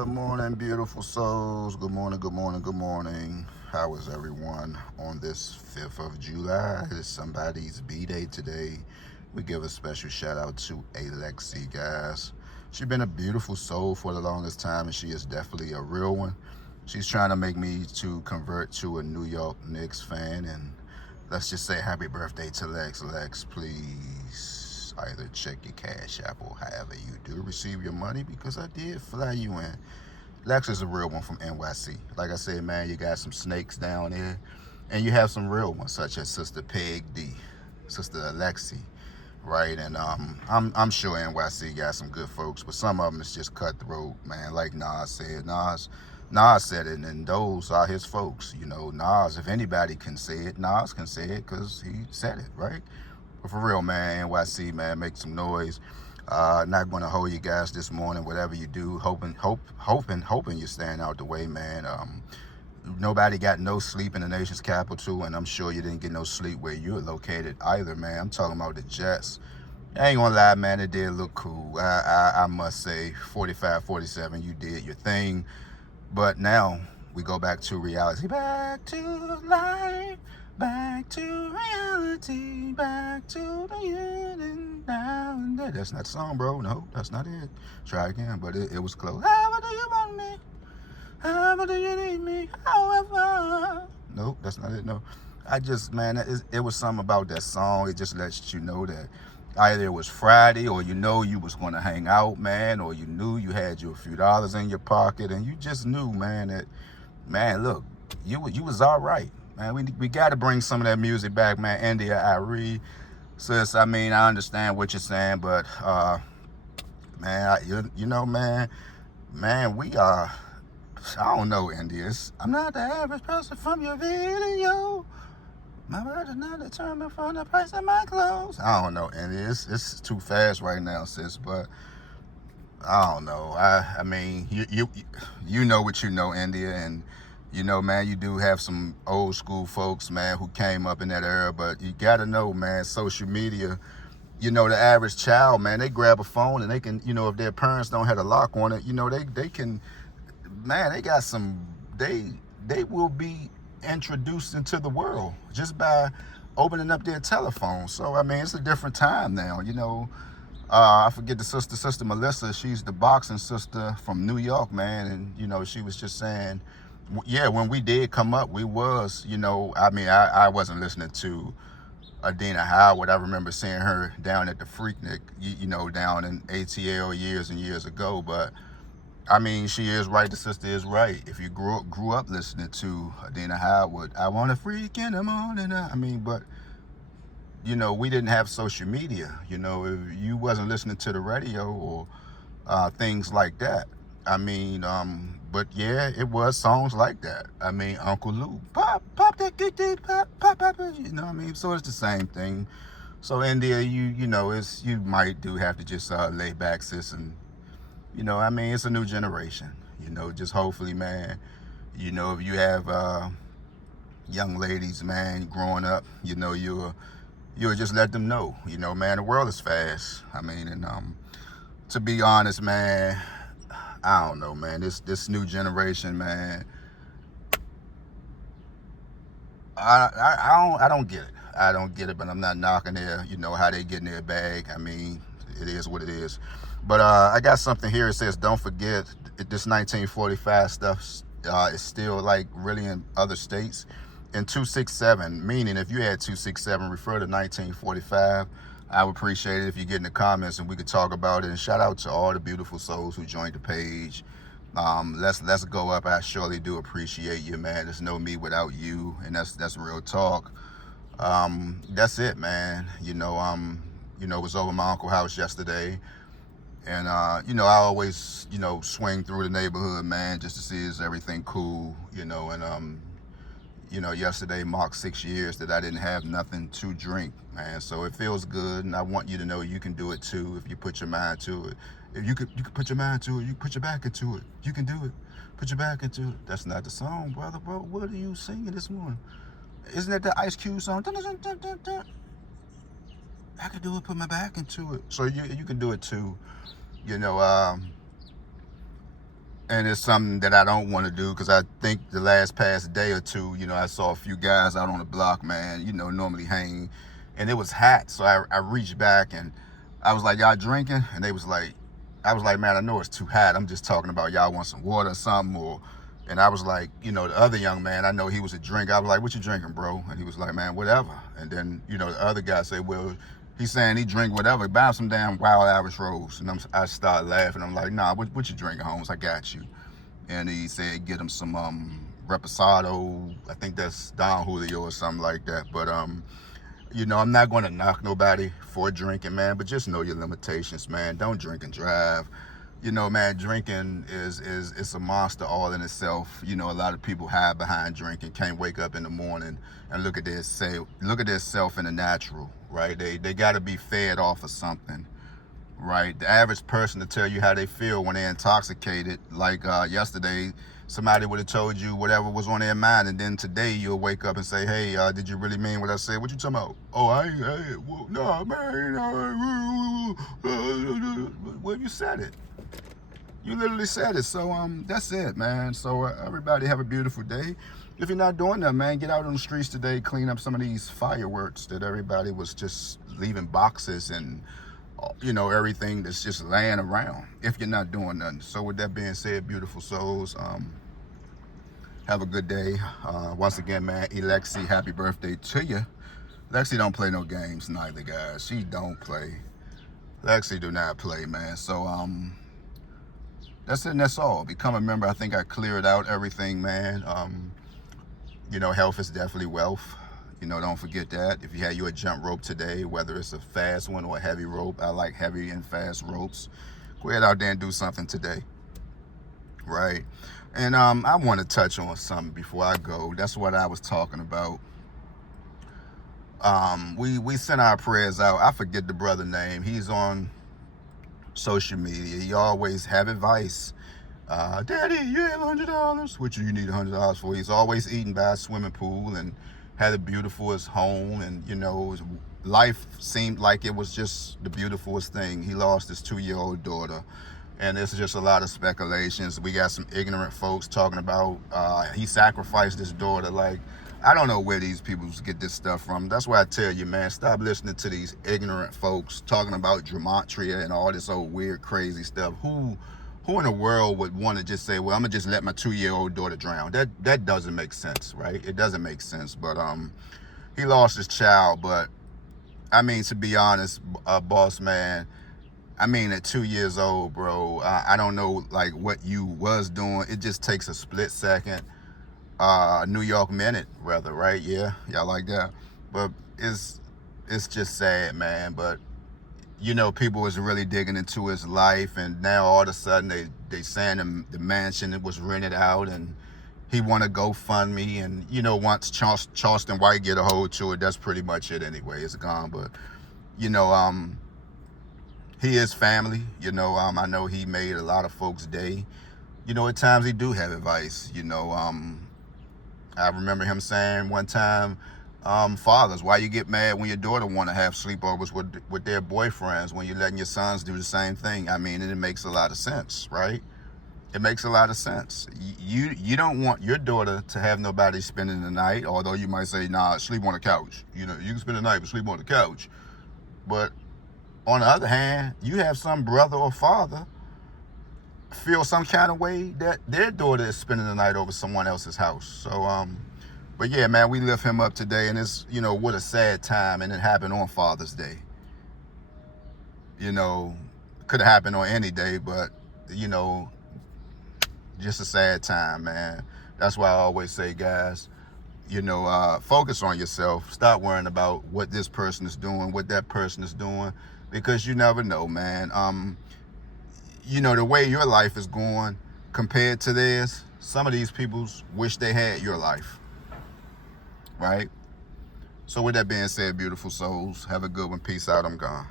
Good morning, beautiful souls. Good morning, good morning, good morning. How is everyone on this 5th of July? It's somebody's B-Day today. We give a special shout out to Alexi, guys. She's been a beautiful soul for the longest time, and she is definitely a real one. She's trying to make me to convert to a New York Knicks fan, and let's just say happy birthday to Lex. Lex, please either check your cash app or however you do receive your money because I did fly you in. Lex is a real one from NYC. Like I said, man, you got some snakes down there, and you have some real ones such as Sister Peg D, Sister Alexi, right? And I'm sure NYC got some good folks, but some of them is just cutthroat, man. Like Nas said, Nas said it, and those are his folks. You know, Nas, if anybody can say it, Nas can say it because he said it, right? But for real, man, NYC, man, make some noise. Not going to hold you guys this morning. Whatever you do, hoping you're staying out the way, man. Nobody got no sleep in the nation's capital, and I'm sure you didn't get no sleep where you're located either, man. I'm talking about the Jets. I ain't gonna lie, man, it did look cool. I must say, 45, 47, you did your thing. But now we go back to reality. Back to life. Back to reality. Back to the union now and then. That's not the song, bro. No, that's not it. Try again, but it was close. However do you want me? However do you need me? However. Nope, that's not it. No. I just, man, it was something about that song. It just lets you know that either it was Friday or you know you was going to hang out, man, or you knew you had you a few dollars in your pocket and you just knew, man, that, man, look, you was all right, man. We got to bring some of that music back, man. India Irie, sis, I mean, I understand what you're saying, but, man, you know, man, we are, I don't know, India. I'm not the average person from your video. My word is not determined from the price of my clothes. I don't know, and it's too fast right now, sis. But I don't know. I mean, you know what you know, India, and you know, man, you do have some old school folks, man, who came up in that era. But you gotta know, man, social media. You know, the average child, man, they grab a phone and they can, you know, if their parents don't have a lock on it, you know, they can, man, they got some, they will be introduced into the world just by opening up their telephone. So I mean, it's a different time now. You know, I forget the sister Melissa. She's the boxing sister from New York, man, and you know, she was just saying, yeah, when we did come up, we was, you know, I mean, I wasn't listening to Adina Howard. I remember seeing her down at the Freaknik, you know, down in ATL years and years ago, but I mean, she is right. The sister is right. If you grew up listening to Adina Howard, I want to freak in the morning. I mean, but you know, we didn't have social media. You know, if you wasn't listening to the radio or things like that. I mean, but yeah, it was songs like that. I mean, Uncle Lou, pop that good dude, pop. You know what I mean? So it's the same thing. So India, you know, you might do have to just lay back, sis, and you know, I mean, it's a new generation. You know, just hopefully, man, you know, if you have young ladies, man, growing up, you know, you'll just let them know, you know, man, the world is fast. I mean, and to be honest, man, I don't know, man, this new generation, man, I don't get it. I don't get it, but I'm not knocking their, you know, how they get in their bag. I mean, it is what it is. But I got something here. It says, don't forget, this 1945 stuff is still like really in other states. And 267, meaning if you had 267, refer to 1945. I would appreciate it if you get in the comments and we could talk about it. And shout out to all the beautiful souls who joined the page. Let's go up. I surely do appreciate you, man. There's no me without you, and that's real talk. That's it, man. You know, was over my uncle's house yesterday, and you know, I always, you know, swing through the neighborhood, man, just to see is everything cool, you know, and you know, yesterday marked 6 years that I didn't have nothing to drink, man. So it feels good, and I want you to know you can do it too if you put your mind to it. If you could put your mind to it, you put your back into it. You can do it. Put your back into it. That's not the song, brother, bro. What are you singing this morning? Isn't that the Ice Cube song? Dun, dun, dun, dun, dun. I can do it. Put my back into it. So you can do it too. You know, and it's something that I don't want to do because I think the past day or two, I saw a few guys out on the block, man, normally hang, and it was hot. So I reached back and I was like, y'all drinking? And they was like, I was like, man, I know it's too hot. I'm just talking about y'all want some water or something. And I was like, the other young man, I know he was a drinker. I was like, what you drinking, bro? And he was like, man, whatever. And then, the other guy said, well, he's saying he drink whatever. Buy him some damn Wild Irish Rose. And I started laughing. I'm like, nah, what you drinking, Holmes? I got you. And he said, get him some Reposado. I think that's Don Julio or something like that. But, I'm not going to knock nobody for drinking, man. But just know your limitations, man. Don't drink and drive. Man, drinking is a monster all in itself. A lot of people hide behind drinking, can't wake up in the morning and look at themselves in the natural, right? They got to be fed off of something, right? The average person to tell you how they feel when they're intoxicated, like yesterday, somebody would have told you whatever was on their mind, and then today you'll wake up and say, hey, did you really mean what I said? What you talking about? Oh, no, man. Well, you said it. You literally said it. So that's it, man. So everybody have a beautiful day. If you're not doing that, man, get out on the streets today, clean up some of these fireworks that everybody was just leaving boxes and everything that's just laying around, if you're not doing nothing. So with that being said, beautiful souls, have a good day. Once again, man, Alexi, happy birthday to you. Lexi don't play no games neither, guys. She don't play. Lexi do not play, man. So that's it, and that's all. Become a member. I think I cleared out everything, man. Health is definitely wealth. Don't forget that. If you had your jump rope today, whether it's a fast one or a heavy rope, I like heavy and fast ropes. Go ahead out there and do something today, right? And I want to touch on something before I go. That's what I was talking about. We sent our prayers out. I forget the brother name. He's on social media. He always have advice. Daddy, you have $100. Which you need $100 for? He's always eating by a swimming pool and had the beautifulest home, and his life seemed like it was just the beautifulest thing. He lost his 2-year-old daughter, and there's just a lot of speculations. We got some ignorant folks talking about he sacrificed his daughter. Like, I don't know where these people get this stuff from. That's why I tell you, man, stop listening to these ignorant folks talking about gematria and all this old weird, crazy stuff. Who in the world would want to just say, well, I'm gonna just let my 2-year-old daughter drown? That doesn't make sense, right? It doesn't make sense. But he lost his child. But I mean, to be honest, boss man, I mean, at 2 years old, bro, I don't know like what you was doing. It just takes a split second. New York Minute, rather, right? Yeah, y'all like that. But it's just sad, man. But people was really digging into his life, and now all of a sudden they saying the mansion that was rented out, and he want to GoFundMe, and once Charleston White get a hold to it, that's pretty much it anyway. It's gone. But he is family. I know he made a lot of folks' day. At times he do have advice. I remember him saying one time, fathers, why you get mad when your daughter want to have sleepovers with their boyfriends when you're letting your sons do the same thing? I mean, and it makes a lot of sense, right? It makes a lot of sense. You don't want your daughter to have nobody spending the night, although you might say, nah, sleep on the couch. You can spend the night, but sleep on the couch. But on the other hand, you have some brother or father feel some kind of way that their daughter is spending the night over someone else's house. So, but yeah, man, we lift him up today, and it's, what a sad time, and it happened on Father's Day. Could have happened on any day, but, just a sad time, man. That's why I always say, guys, focus on yourself. Stop worrying about what this person is doing, what that person is doing, because you never know, man. The way your life is going compared to theirs, some of these people wish they had your life, right? So with that being said, beautiful souls, have a good one. Peace out. I'm gone.